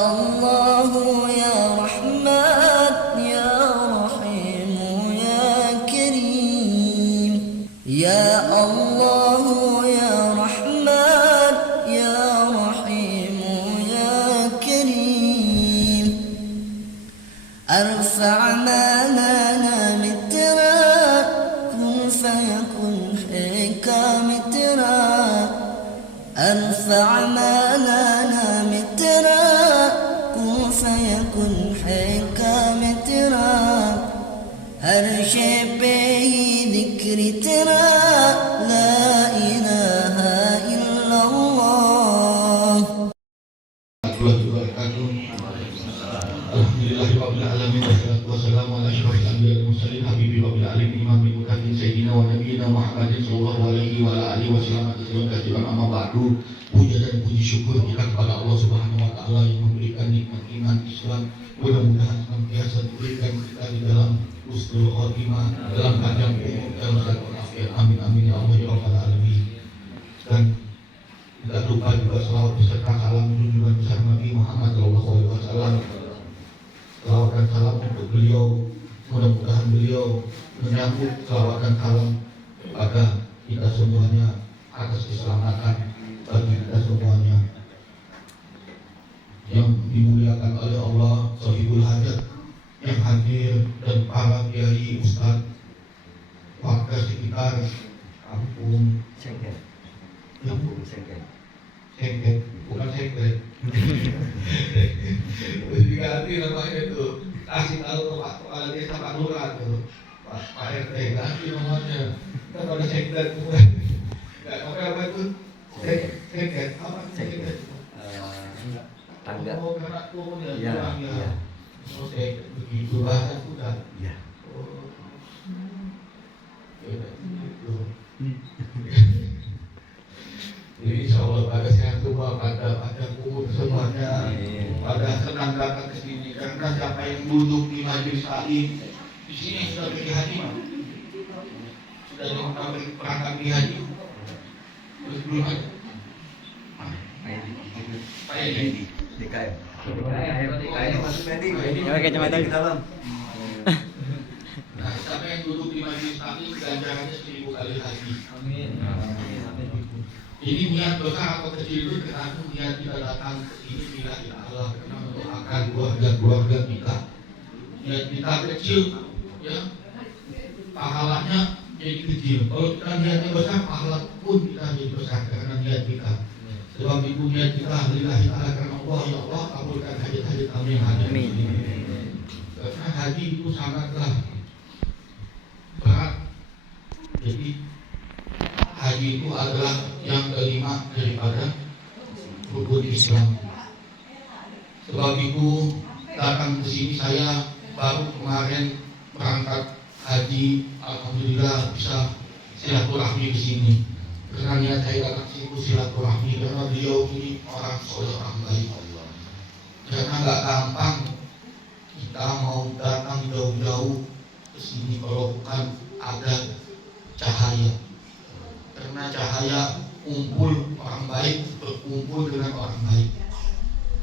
الله يا رحمن يا رحيم يا كريم يا الله يا رحمن يا رحيم يا كريم ارفع ما لنا مترا كن فيكن حكام ترى ارفع ما لنا مترا كن فيكن حكام ترى हर शे पे ही जिक्र तेरा ला इलाहा इल्लल्लाह। Alhamdulillahirabbil alamin wassalatu wassalamu ala asyrofil anbiya'i wal mursalin habibi rabbil alamin imamil muttaqin sayyidina wa nabiyina Muhammadin sallallahu alaihi wa ala alihi wasallam katsiran amma ba'du. Puja dan puji syukur kita kepada Allah Subhanahu wa taala yang memberikan nikmat iman Islam. Mudah-mudahan senantiasa diberikan kita di dalam husnul khotimah, dalam panjang umur dan sehat walafiat. Amin amin ya Allah ya rabbal alamin. Dan tidak lupa juga selawat beserta salam junjungan besar Nabi Muhammad sallallahu alaihi wasallam. Salawat dan salam untuk beliau. Mudah-mudahan beliau menyambut salawat dan salam kepada kita semuanya atas keselamatan bagi kita semuanya yang dimuliakan oleh Allah, sahibul hajat yang hadir dan para kiai, ustaz, warga sekitar kampung Sengket, bukan Sengket. Terus diganti namanya itu, kasih tahu ke Pak Kepala Desa Pak Lurah tuh, Pak RT ganti namanya. Kita pada Sengket bukan? Nggak tahu apa itu? Sengket apa? Sengket. Tangga. Oh, karena turun ya. Iya. Oh, Sengket begitu bahasa sudah. Iya. Oh. Ya, begitu. Jadi insya Allah pada sehat semua, pada umur semuanya, pada senang datang ke sini. Karena siapa yang duduk di majelis taklim di sini sudah pergi haji, sudah berangkat di haji, terus belum ada. Pak Edi, DKM. Nah, siapa yang duduk di majelis taklim ganjarannya 1000 kali haji. Amin. Ini niat besar atau kecil itu tergantung niat kita datang ke sini bila Allah karena mendoakan keluarga kita. Niat kita kecil, ya pahalanya jadi kecil. Kalau kita niatnya besar, pahala pun kita jadi besar karena niat kita. Sebab itu niat kita lillahi ta'ala karena Allah, ya Allah kabulkan hajat-hajat kami yang ada di sini. Karena haji itu sangatlah berat. Jadi haji itu adalah yang kelima daripada rukun Islam. Sebab itu datang ke sini saya baru kemarin berangkat haji, alhamdulillah bisa silaturahmi ke sini. Karena niat saya datang sini silaturahmi karena beliau ini orang soleh, orang baik. Karena nggak gampang kita mau datang jauh-jauh ke sini kalau bukan ada cahaya. Karena cahaya kumpul orang baik berkumpul dengan orang baik.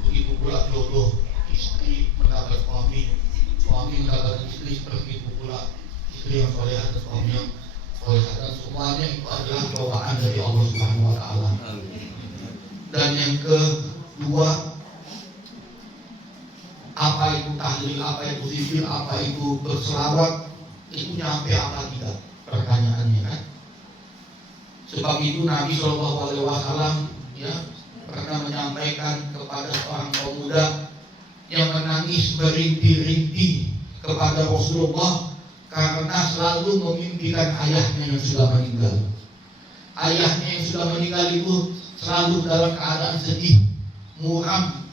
Begitu pula jodoh, istri mendapat suami, suami mendapat istri, seperti itu pula istri yang soleh atau suami yang soleh. Dan semuanya itu adalah cobaan dari Allah Subhanahu Wa Taala. Dan yang kedua, apa itu tahlil, apa itu zikir, apa itu berselawat, itu nyampe apa tidak? Pertanyaannya kan? Sebab itu Nabi Shallallahu Alaihi Wasallam ya pernah menyampaikan kepada seorang kaum muda yang menangis berintih-intih kepada Rasulullah karena selalu memimpikan ayahnya yang sudah meninggal. Ayahnya yang sudah meninggal itu selalu dalam keadaan sedih, muram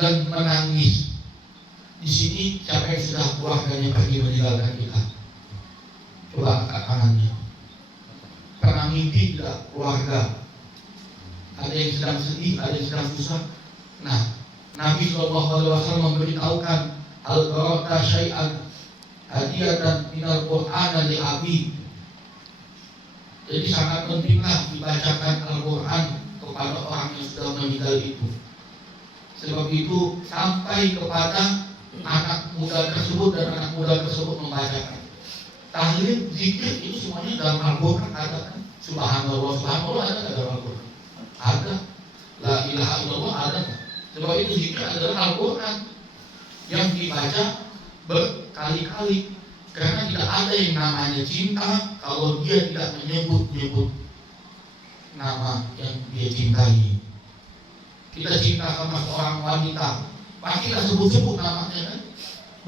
dan menangis. Di sini siapa yang sudah keluarganya pergi meninggalkan kita? Coba angkat tangannya. Pernah mimpi tidak keluarga? Ada yang sedang sedih, ada yang sedang susah. Nah, Nabi SAW memberitahukan al-qara'ta syai'an hadiyatan minal Qur'an li abi. Jadi sangat pentinglah dibacakan Al-Quran kepada orang yang sudah meninggal itu. Sebab itu sampai kepada anak muda tersebut dan anak muda tersebut membacakan tahlil, zikir itu semuanya dalam Al-Quran ada kan? Subhanallah, subhanallah ada dalam Al-Quran? Ada. La ilaha illallah ada. Sebab itu zikir adalah Al-Quran yang dibaca berkali-kali. Karena tidak ada yang namanya cinta kalau dia tidak menyebut-nyebut nama yang dia cintai. Kita cinta sama seorang wanita, pasti kita sebut-sebut namanya kan?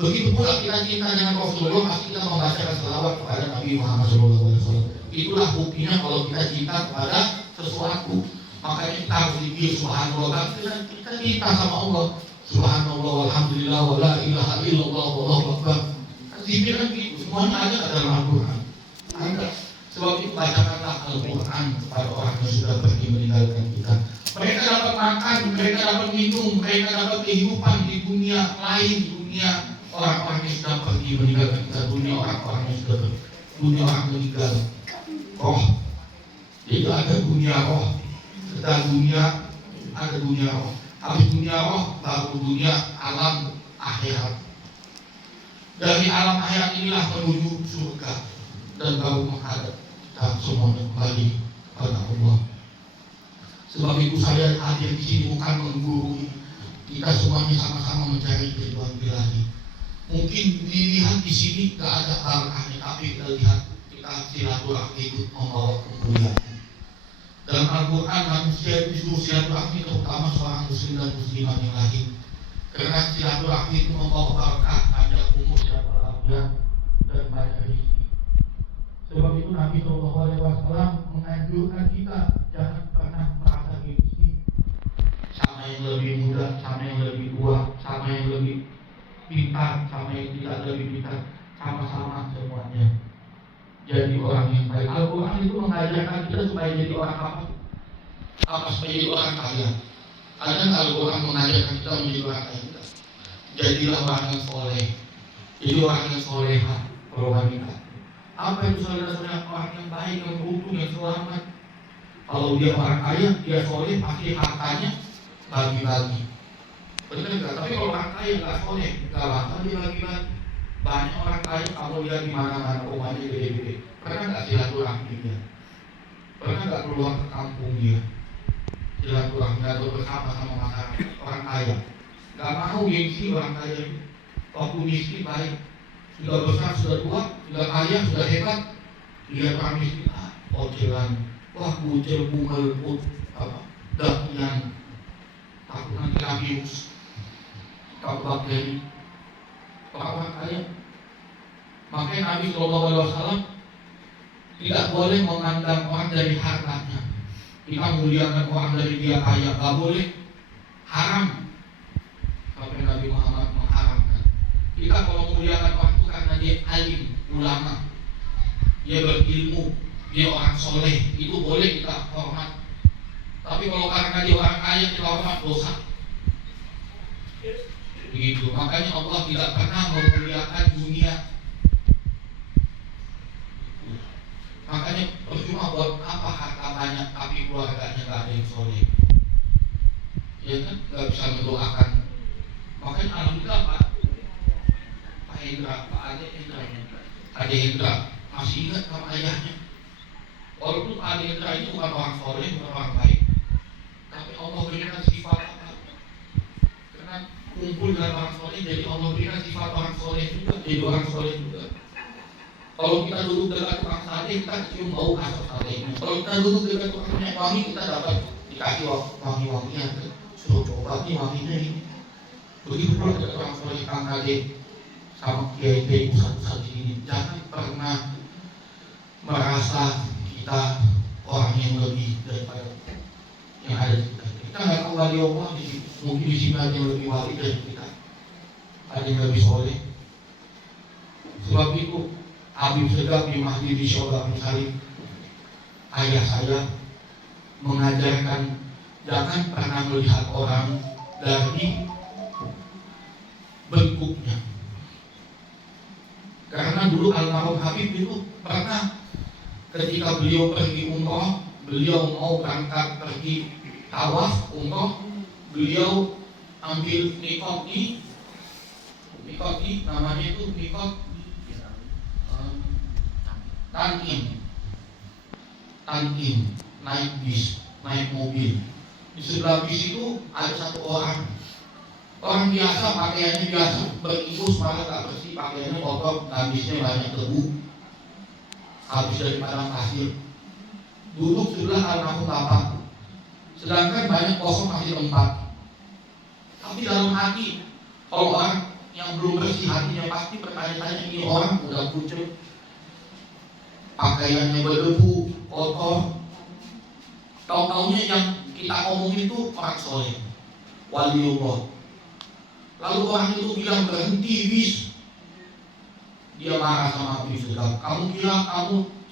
Begitu pula kita cinta dengan Rasulullah, pasti kita membacakan selawat kepada Nabi Muhammad SAW. Itulah buktinya kalau kita cinta kepada sesuatu. Makanya kita harus zikir subhanallah. Kita cinta sama Allah. Subhanallah, walhamdulillah, wa la ilaha illallah, wallahu akbar. Zikir kan gitu, semuanya ada dalam Al-Quran. Ada. Sebab itu bacakanlah Al-Quran kepada orang yang sudah pergi meninggalkan kita. Mereka dapat makan, mereka dapat minum, mereka dapat kehidupan di dunia lain, dunia orang-orang yang sudah pergi meninggalkan kita, dunia orang-orang yang sudah pergi, dunia orang meninggal. Roh, itu ada dunia roh. Setelah dunia, ada dunia roh. Habis dunia roh, baru dunia alam akhirat. Dari alam akhirat inilah menuju surga dan baru menghadap kita semuanya kembali kepada Allah. Sebab itu saya hadir di sini bukan menggurui, kita semuanya sama-sama mencari ridwan ilahi. Mungkin dilihat di sini tidak ada barakahnya, tapi kita lihat kita silaturahmi itu membawa kemuliaan. Dalam Al-Quran manusia itu disuruh silaturahmi, terutama seorang muslim dan muslimah yang lain. Karena silaturahmi itu membawa barakah, panjang umur dan walafiat dan banyak rezeki. Sebab itu Nabi SAW menganjurkan kita jangan pernah merasa gengsi sama yang lebih muda, sama yang lebih tua, sama yang lebih pintar, sama yang tidak lebih pintar, sama-sama semuanya jadi orang yang baik. Al-Quran itu mengajarkan kita supaya jadi orang apa? Supaya jadi orang kaya. Kadang Al-Quran mengajarkan kita menjadi orang kaya. Jadilah orang yang soleh, jadi orang yang soleha, para wanita. Apa itu saudara-saudara? Orang yang baik, yang beruntung, yang selamat. Kalau dia orang kaya, dia soleh, pasti hartanya bagi-bagi. Benar nggak? Tapi kalau orang kaya nggak soleh, nggak bakal dia bagi-bagi. Banyak orang kaya kalau dia di mana-mana rumahnya gede-gede. Pernah nggak silaturahmi dia? Pernah nggak keluar ke kampung dia? Silaturahmi atau bersama sama masyarakat orang kaya. Nggak mau gengsi orang kaya. Waktu miskin baik. Sudah besar, sudah tua, sudah kaya, sudah hebat. Lihat orang miskin, ocelan, wah bujel, bungel, dakian, takut nanti rabius, takut bakteri. Orang kaya. Makanya Nabi SAW tidak boleh memandang orang dari hartanya. Kita muliakan orang dari dia kaya, nggak boleh, haram. Sampai Nabi Muhammad mengharamkan. Kita kalau muliakan orang itu karena dia alim, ulama, dia berilmu, dia orang soleh, itu boleh kita hormat. Tapi kalau karena dia orang kaya kita hormat, dosa. Begitu. Makanya Allah tidak pernah memuliakan dunia. Makanya percuma buat apa harta banyak tapi keluarganya nggak ada yang soleh. Ya kan, nggak bisa mendoakan. Makanya alhamdulillah Pak Hendra, Ade Hendra masih ingat sama ayahnya. Walaupun Ade Hendra itu bukan orang soleh, bukan orang baik, tapi Allah berikan sifat apa? Karena kumpul dengan orang soleh, jadi Allah berikan sifat orang soleh juga, jadi orang soleh juga. Kalau kita duduk dekat tukang sate, kita cium bau asap satenya. Kalau kita duduk dekat tukang minyak wangi, kita dapat dikasih wangi-wangian. Suruh coba nih wanginya ini. Begitu pula dekat tukang soleh, Kang Kade sama kiai-kiai pusat-pusat ini. Jangan pernah merasa kita orang yang lebih daripada yang ada di kita. Kita nggak tahu wali Allah di sini. Mungkin di sini ada yang lebih wali dari kita, ada yang lebih soleh. Sebab itu Habib Segaf di Masjid di Syurga Salim, ayah saya mengajarkan jangan pernah melihat orang dari bentuknya. Karena dulu almarhum Habib itu pernah ketika beliau pergi umroh, beliau mau berangkat pergi tawaf umroh, beliau ambil nikoti namanya itu nikot tankin naik bis, naik mobil. Di sebelah bis itu ada satu orang biasa, pakaiannya biasa, beringus, malah tak bersih, pakaiannya kotor, habisnya banyak debu, habis dari padang pasir. Duduk sebelah almarhum bapak, sedangkan banyak kosong masih tempat. Tapi dalam hati, kalau orang yang belum bersih hatinya pasti bertanya-tanya, ini orang udah pucet, pakaiannya berdebu, kotor. Tahu-taunya yang kita ngomongin itu orang soleh, waliullah. Lalu orang itu bilang berhenti bis. Dia marah sama Habib Segaf. Kamu kira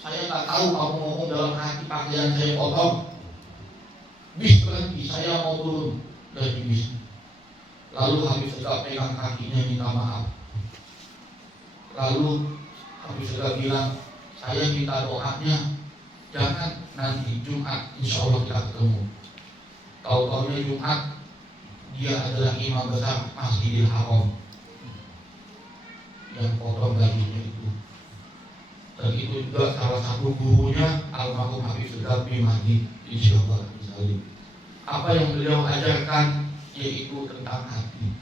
saya tak tahu kamu ngomong dalam hati pakaian saya kotor. Bis berhenti, saya mau turun dari bis. Lalu Habib Segaf pegang kakinya minta maaf. Lalu Habib Segaf bilang, saya minta doanya, jangan nanti Jumat insya Allah kita ketemu. Tahu-taunya Jumat dia adalah imam besar Masjidil Haram yang potong bajunya itu. Dan itu juga salah satu gurunya almarhum Habib Segaf bin Mahdi insyaallah misalnya. Apa yang beliau ajarkan yaitu tentang hati.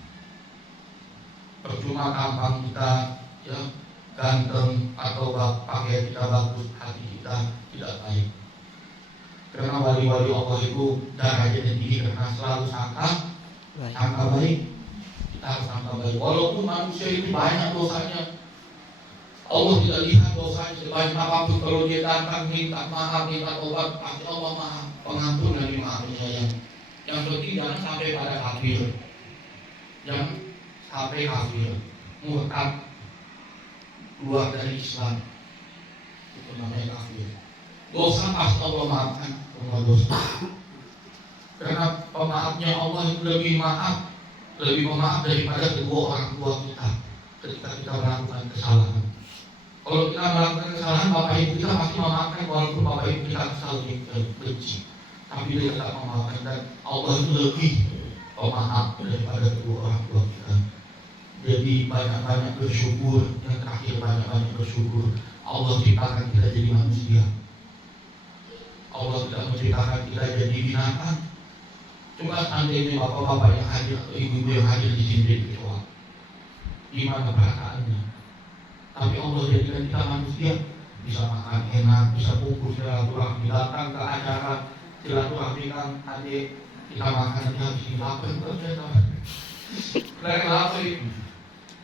Percuma tampang kita ya ganteng atau pakaian kita bagus, hati kita tidak baik. Karena wali-wali Allah itu darahnya tinggi karena selalu sangka baik. Kita harus sangka baik. Walaupun manusia itu banyak dosanya, Allah tidak lihat dosanya sebanyak apapun. Kalau dia datang minta maaf, minta tobat, pasti Allah maha pengampun dan maha penyayang. Yang penting jangan sampai pada kafir, jangan sampai kafir, murtad, keluar dari Islam, itu namanya kafir. Dosa pasti Allah maafkan, semua dosa. Karena pemaafnya Allah itu lebih pemaaf daripada kedua orang tua kita ketika kita melakukan kesalahan. Kalau kita melakukan kesalahan, bapak ibu kita pasti memaafkan, walaupun bapak ibu kita kesal, benci, tapi dia tetap memaafkan. Dan Allah itu lebih pemaaf daripada kedua orang tua kita. Jadi banyak-banyak bersyukur. Yang terakhir, banyak-banyak bersyukur Allah ciptakan kita jadi manusia. Allah tidak menciptakan kita jadi binatang. Coba seandainya bapak-bapak yang hadir atau ibu-ibu yang hadir di sini jadi kecoa, gimana perasaannya? Tapi Allah jadikan kita manusia, bisa makan enak, bisa kumpul silaturahmi, datang ke acara silaturahmi kan adik kita makan habis ini lapar ternyata. Lagi lapar itu.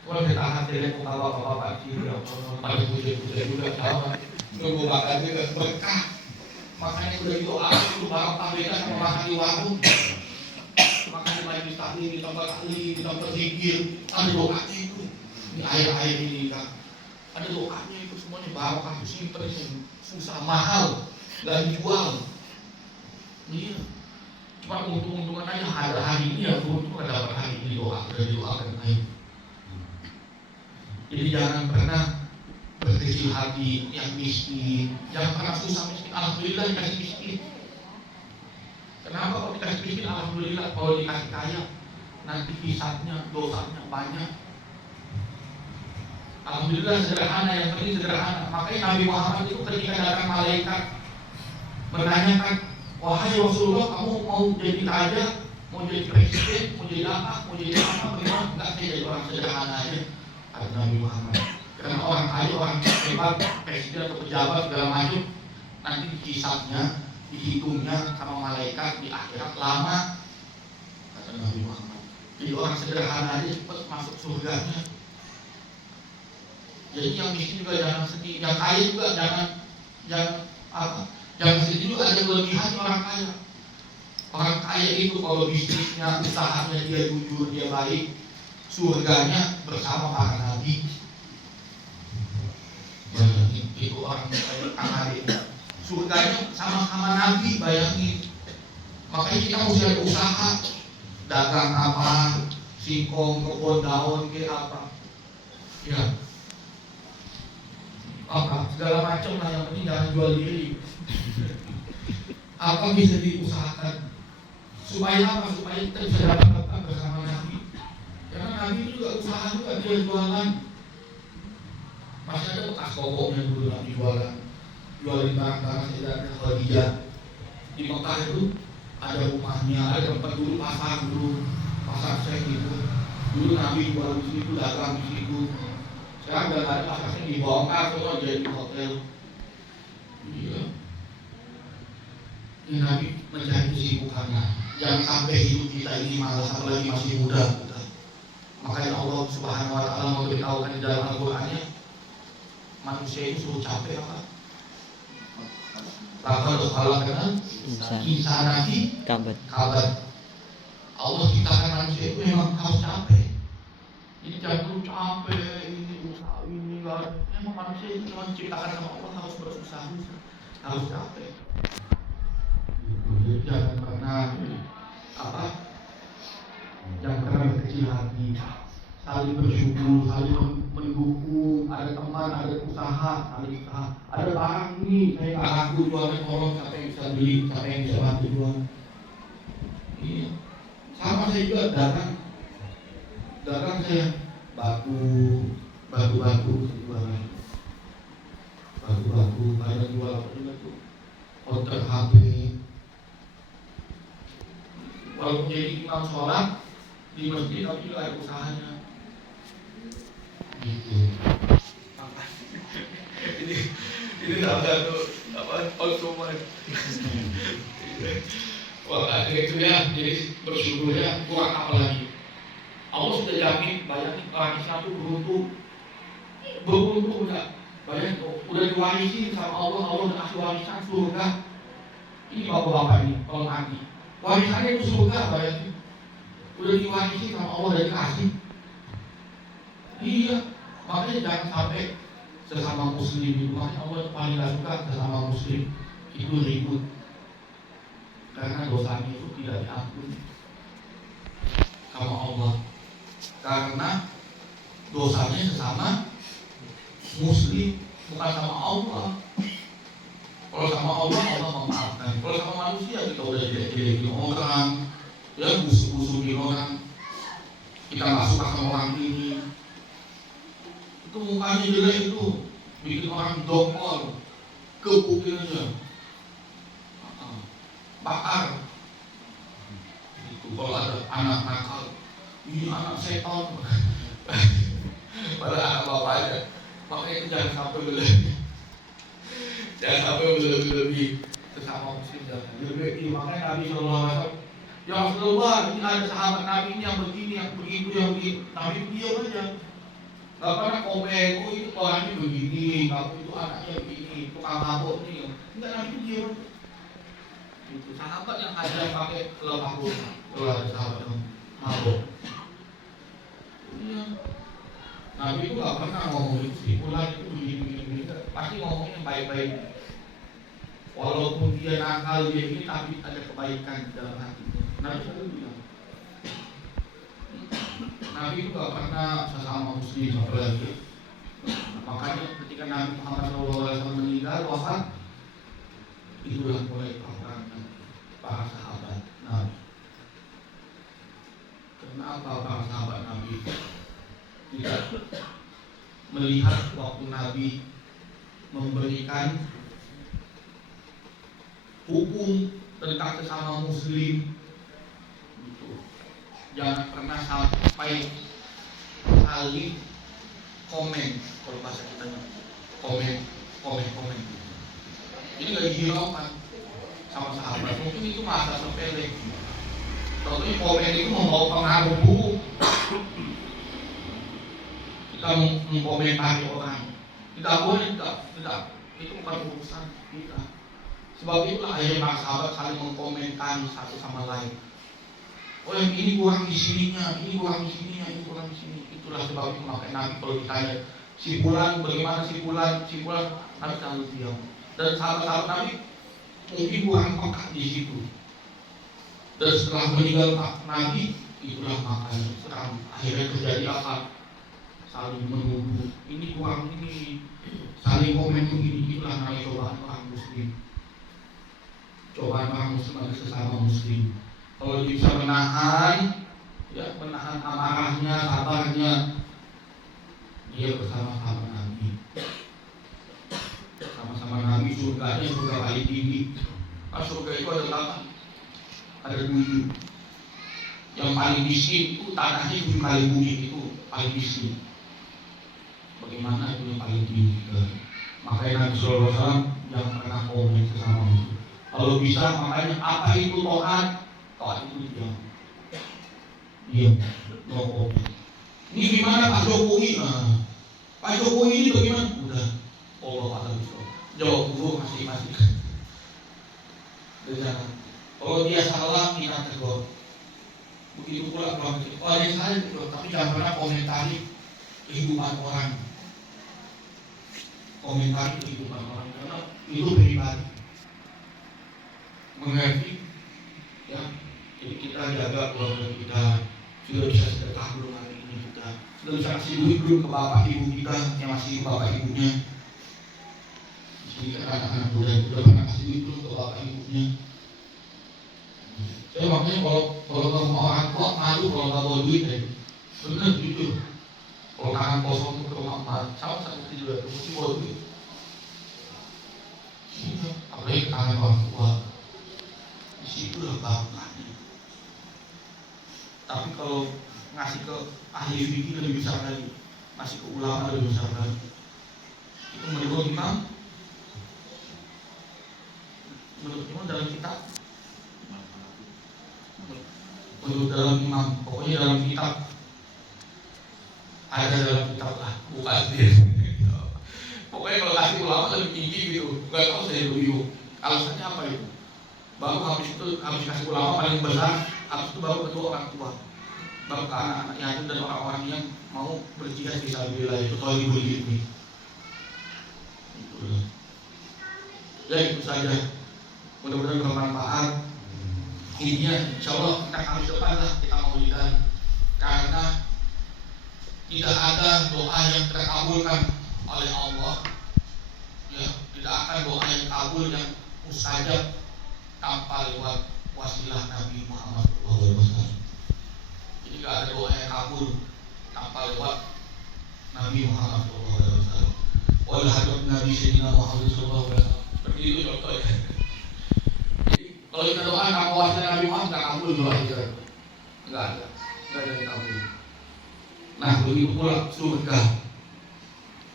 Kalau kita hasilnya muka bapak-bapak sini, pada puja-puja juga sama, nunggu makan juga berkah. Makanya udah doa itu barokah beda sama makan di warung. Makan di majelis taklim, di tempat taklim, di tempat zikir, ada doanya itu. Di air-air ini kan, ada doanya itu semuanya barokah, simple, susah, mahal, gak dijual. Iya, cuma untung-untungan aja ada hari ini ya, untung dapat hari ini doa, udah didoakan air. Jadi jangan pernah berkecil hati yang miskin, jangan pernah susah miskin. Alhamdulillah dikasih miskin. Kenapa kalau dikasih miskin? Alhamdulillah. Kalau dikasih kaya, nanti hisabnya, dosanya banyak. Alhamdulillah sederhana, yang penting sederhana. Makanya Nabi Muhammad itu ketika datang malaikat menanyakan, wahai Rasulullah, kamu mau jadi raja, mau jadi presiden, mau jadi apa, bagaimana? Enggak, saya jadi orang sederhana aja. Kata Nabi Muhammad. Karena orang kaya, orang hebat, presiden atau pejabat segala macam, nanti dihisabnya, dihitungnya sama malaikat di akhirat lama. Kata Nabi Muhammad. Jadi orang sederhana aja cepat masuk surganya. Jadi yang miskin juga jangan sedih, yang kaya juga jangan sedih juga. Ada kelebihan orang kaya. Orang kaya itu kalau bisnisnya, usahanya dia jujur, dia baik, surganya bersama para nabi. Itu orang kaya, surganya sama-sama nabi, bayangin. Makanya kita mesti ada usaha, dagang apa, singkong, kebun daun, kayak apa, ya, apa segala macam lah. Yang penting jangan jual diri. Apa bisa diusahakan supaya apa? Supaya kita bisa dapat bersama nabi. dia jualan. Masih ada bekas kokoknya dulu Nabi jualin barang-barang Sayyidatina Khadijah. Di Mekah itu ada rumahnya, ada tempat dulu pasar Syekh itu. Dulu Nabi jual di situ, dagang di situ. Sekarang udah ada pasarnya dibongkar semua jadi hotel. Iya. Ini Nabi mencari kesibukannya. Jangan sampai hidup kita ini malas, apalagi masih muda kita. Makanya Allah Subhanahu Wa Taala memberitahukan di dalam Al-Qur'annya, manusia itu suruh capek apa? Laqad khalaqnal insana fi kabad. Allah ciptakan manusia itu memang harus capek. Ini jangan perlu capek, ini usaha ini lah. Memang manusia itu memang diciptakan sama Allah harus berusaha, harus capek. Jadi jangan pernah jangan pernah berkecil hati. Saling bersyukur, saling mendukung. Ada teman, ada usaha, saling usaha. Ada barang ini, saya nggak laku jualan orang, siapa yang bisa beli, siapa yang bisa bantu jual. Iya. Sama saya juga dagang saya batu jualan. Batu, ada jual apa juga tuh? Konter HP. Walaupun jadi imam sholat di masjid, tapi juga ada usahanya. Gitu. ini salah satu konsumen. Wah, itu ya, jadi bersyukurnya kurang apa lagi. Allah sudah jamin, bayangin orang Islam itu beruntung udah. Bayangin, udah diwarisi sama Allah udah kasih warisan surga. Ini bapak-bapak ini, kalau nanti warisannya itu surga, bayangin. Udah diwarisi sama Allah dari kasih. Iya, makanya jangan sampai sesama muslim itu, makanya Allah paling gak suka sesama muslim itu ribut. Karena dosanya itu tidak diampuni sama Allah. Karena dosanya sesama muslim, bukan sama Allah. Kalau sama Allah memaafkan. Kalau sama manusia kita udah jelek-jelekin orang, ya busuk-busukin orang, kita gak suka sama orang ini. Itu mukanya jelek itu bikin orang dongkol, kebukin aja, bakar. Itu kalau ada anak nakal, ini anak setan, pada anak bapaknya. Makanya itu jangan sampai berlebih sesama muslim, jangan berlebih. Makanya Nabi SAW, ya Rasulullah, ini ada sahabat Nabi ini yang begini, yang begitu, yang begini. Nabi diam aja. Gak pernah komen, oh itu orangnya begini, kamu itu anaknya begini, tukang mabuk nih. Enggak, Nabi diam. Itu sahabat yang ada yang pakai lemah rumah, kalau ada sahabat yang mabuk. Iya. Nabi itu gak pernah ngomongin kesimpulan itu begini, pasti ngomongnya baik-baik. Walaupun dia nakal dia ini, tapi ada kebaikan di dalam hatinya. Nabi selalu bilang. Nabi itu gak pernah sesama muslim apalagi. Makanya ketika Nabi Muhammad SAW meninggal wafat, itulah mulai peperangan para sahabat Nabi. Kenapa para sahabat Nabi tidak melihat waktu Nabi memberikan hukum tentang sesama muslim? Jangan pernah sampai saling komen, kalau bahasa kita komen. Ini gak dihiraukan sama sahabat. Mungkin itu masa sepele. Tentunya komen itu membawa pengaruh buruk. Kita mengkomentari orang, tidak boleh, tidak. Itu bukan urusan kita. Sebab itulah akhirnya para sahabat saling mengkomentari satu sama lain. Oh yang ini kurang di sininya, ini kurang di sininya, ini kurang di sini. Itulah sebab itu makanya Nabi kalau ditanya si fulan bagaimana si fulan, Nabi selalu diam. Dan sahabat-sahabat Nabi mungkin kurang peka di situ. Dan setelah meninggal Nabi, itulah makanya sekarang akhirnya terjadi apa? Saling menuduh, ini kurang ini, saling komen begini. Itulah namanya cobaan orang muslim. Cobaan orang muslim adalah sesama muslim. Kalau dia bisa menahan amarahnya, sabarnya, dia bersama-sama Nabi. Sama-sama Nabi, surganya surga paling tinggi. Nah, surga itu ada 8, ada 7. Yang paling miskin itu tanahnya 7 kali bumi, itu paling miskin. Bagaimana itu yang paling tinggi? Makanya Nabi SAW yang pernah komen sesama itu. Kalau bisa makanya apa itu taat? Taat itu diam. Diam, no komen. Ini gimana Pak Jokowi? Pak Jokowi ini bagaimana? Udah, Allah akan bisa jawab dulu masing-masing. Kalau dia salah kita tegur. Begitu pula kalau orang yang salah tegur, tapi jangan pernah komentari kehidupan orang. Komentari kehidupan orang karena itu pribadi. Mengerti? Ya, jadi kita jaga keluarga kita. Sudah bisa sedekah belum hari ini kita? Sudah bisa kasih duit belum ke bapak ibu kita yang masih bapak ibunya? Jadi anak-anak muda sudah pernah kasih duit belum ke bapak ibunya? Saya makanya kalau mau orang tua malu kalau nggak bawa duit ya. Benar jujur. Kalau tangan kosong itu ke rumah emak, sama itu juga mesti bawa duit. Apalagi ke tangan orang tua, di situ lah bankanya. Tapi kalau ngasih ke ahli fikih lebih besar lagi, ngasih ke ulama lebih besar lagi. Itu menurut Imam dalam kitab. Menurut dalam Imam, pokoknya dalam kitab. Ada dalam kitab lah, bukan dia. Pokoknya kalau kasih ulama lebih tinggi gitu. Gak tahu saya bingung. Alasannya apa itu? Baru habis itu habis kasih ulama paling besar, habis itu baru kedua orang tua. Baru ke anak-anak yatim dan orang-orang yang mau berjihad fisabilillah itu kalau ibu ini. Ya itu saja. Mudah-mudahan bermanfaat. Intinya insya Allah kita harus depan lah kita maulidan. Karena tidak ada doa yang terkabulkan oleh Allah. Ya, tidak akan doa yang kabul yang mustajab tanpa lewat wasilah Nabi Muhammad SAW. Jadi tidak ada doa yang kabul tanpa lewat Nabi Muhammad SAW. Wal hadrat Nabi Sayyidina Muhammad SAW. Seperti itu contohnya. Jadi kalau kita doa tanpa wasilah Nabi Muhammad tidak kabul doa kita. Tidak ada yang kabul. Nah begitu pula surga.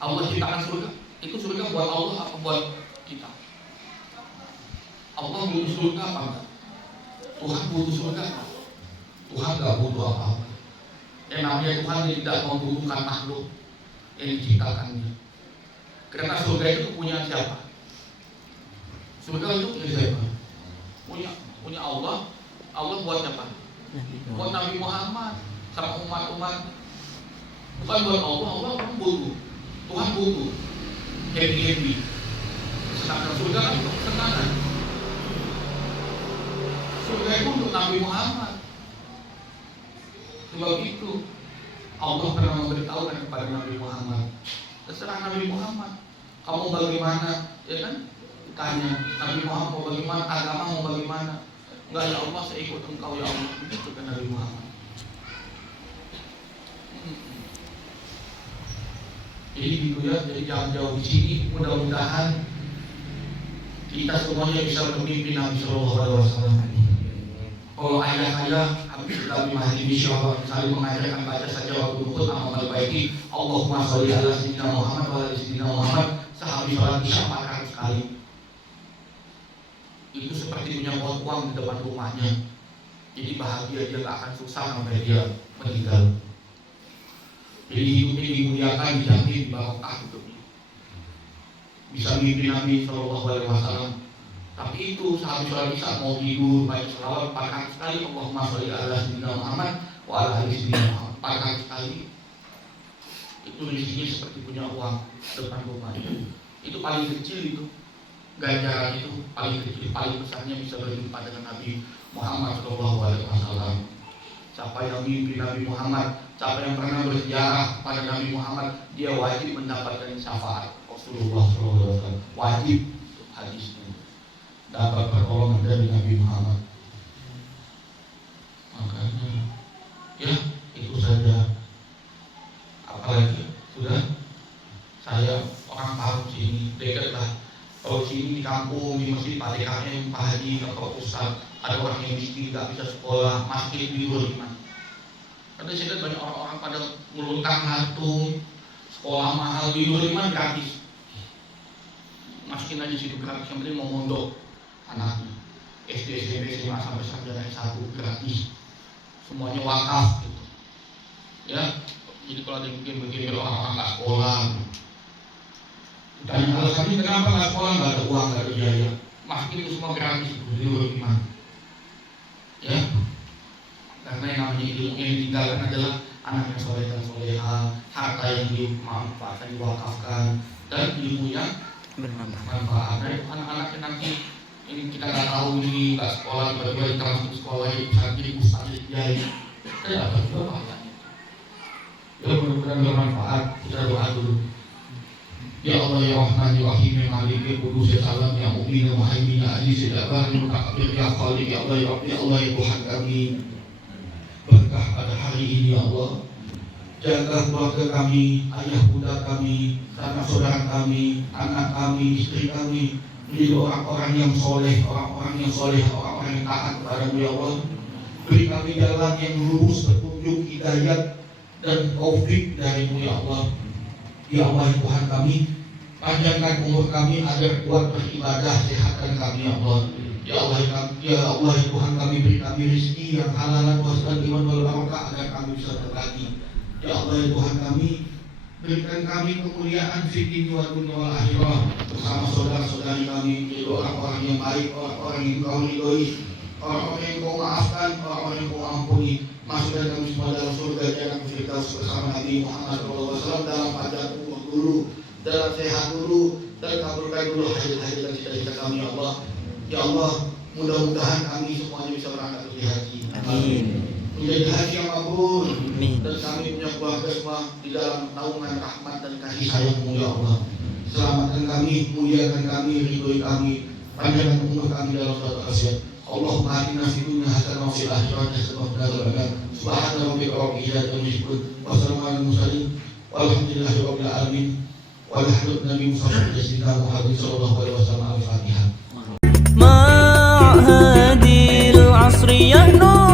Allah ciptakan surga. Itu surga buat Allah apa buat kita? Allah butuh surga apa enggak? Tuhan butuh surga apa? Tuhan enggak butuh apa-apa. Yang namanya Tuhan tidak membutuhkan makhluk yang diciptakannya. Karena surga itu punya siapa? Surga itu punya siapa? Punya Allah. Allah buat siapa? Buat Nabi Muhammad sama umat-umat. Bukan buat Allah kan butuh. Tuhan butuh. Happy. Sedangkan surga kan senangan. Surga itu untuk Nabi Muhammad. Sebab itu Allah pernah memberitahukan kepada Nabi Muhammad. Terserah Nabi Muhammad. Kamu bagaimana? Ya kan? Tanya Nabi Muhammad mau bagaimana? Agama mau bagaimana? Enggak ya Allah saya ikut engkau ya Allah. Begitu kan Nabi Muhammad. Jadi gitu ya, jadi jangan jauh di sini. Mudah-mudahan kita semuanya bisa memimpin Nabi Sallallahu Alaihi Wasallam. Kalau ayah saya Habib Nabi Mahdi Insyaallah saling mengajarkan baca saja waktu duduk amal baiki Allahumma sholli ala sayyidina Muhammad wa ala sayyidina Muhammad sehabis sholat isya 4 kali. Itu seperti punya uang di depan rumahnya. Jadi bahagia dia tak akan susah sampai dia meninggal. Jadi hidupnya dimuliakan, dijamin barokah hidupnya. Bisa mimpi Nabi Sallallahu Alaihi Wasallam. Tapi itu sahabat sholat isya mau tidur baca selawat 4 kali Allahumma sholli ala sayyidina Muhammad wa ala ali sayyidina Muhammad 4 kali. Itu rezekinya seperti punya uang depan rumah itu paling kecil itu. Ganjaran itu paling kecil, paling besarnya bisa berjumpa dengan Nabi Muhammad Sallallahu Alaihi Wasallam. Siapa yang mimpi Nabi Muhammad, siapa yang pernah berziarah pada Nabi Muhammad, dia wajib mendapatkan syafaat Rasulullah SAW. Wajib hadisnya dapat pertolongan dari Nabi Muhammad. Makanya ya itu saja. Apalagi sudah. di kampung, di masjid, Pak DKM, Pak Haji, atau Ustaz, ada orang yang miskin, nggak bisa sekolah, masih di luar iman. Karena saya lihat banyak orang-orang pada meluntang lantung, sekolah mahal di luar iman gratis. Masukin aja situ gratis, yang penting mau mondok anaknya. SD, SMP, SMA sampai sarjana S1 gratis. Semuanya wakaf gitu. Ya, jadi kalau ada yang bikin orang-orang nggak sekolah. Dan alasannya kenapa nggak sekolah, nggak ada uang, nggak ada biaya. Masukin itu semua gratis di luar iman. Ya, karena yang namanya ilmu yang ditinggalkan adalah anak yang soleh dan soleha, harta yang dimanfaatkan, diwakafkan, dan ilmunya bermanfaat. Nah, anak-anak yang nanti ini kita nggak tahu ini nggak sekolah, tiba-tiba kita masuk sekolah bisa jadi ustaz, jadi kiai, kita dapat juga pahalanya. Ya mudah-mudahan bermanfaat. Kita doa dulu. Ya Allah ya Rahman ya Rahim ya Malik ya Qudus ya Salam ya Mu'min ya Muhaimin ya Aziz ya Jabbar ya Mutakabbir ya Khaliq ya Allah ya Rabbi ya Allah ya Tuhan kami. Berkah pada hari ini ya Allah. Jaga keluarga kami, ayah bunda kami, sanak saudara kami, anak kami, istri kami, menjadi orang-orang yang soleh, orang-orang yang soleh, orang-orang yang taat kepadamu ya Allah. Beri kami jalan yang lurus, petunjuk, hidayat dan taufik darimu ya Allah. Ya Allah ya Tuhan kami, panjangkan umur kami agar kuat beribadah, sehatkan kami ya Allah. Ya Allah ya Tuhan kami, beri kami rezeki yang halal dan wasiat iman wal barakah agar kami bisa berbagi. Ya Allah ya Tuhan kami, berikan kami kemuliaan fi dunya wa dunya wal akhirah bersama saudara-saudari kami, menjadi orang-orang yang baik, orang-orang yang Kau ridhoi, orang-orang yang Kau maafkan, orang-orang yang Kau ampuni. Masukkan kami semua dalam surga Jannah Firdaus bersama Nabi Muhammad SAW dalam panjang umur dulu, dalam sehat dulu, dan kabulkan dulu hajat-hajat dan cita-cita kami ya Allah. Ya Allah, mudah-mudahan kami semuanya bisa berangkat ke haji. Amin. Menjadi haji yang mabrur. Dan kami punya keluarga semua di dalam naungan rahmat dan kasih sayang-Mu ya Allah. Selamatkan kami, muliakan kami, ridhoi kami, panjangkan umur kami dalam suatu asyik. Allahumma atina fid dunya hasanah wa fil akhirati hasanah wa qina adzabannar. Subhana rabbika rabbil izzati amma yasifun wa salamun alal mursalin walhamdulillahi rabbil alamin. Wa nahnu min fadlihi Muhammad sallallahu alaihi wasallam. Al-Fatihah. معهد العصر يهنو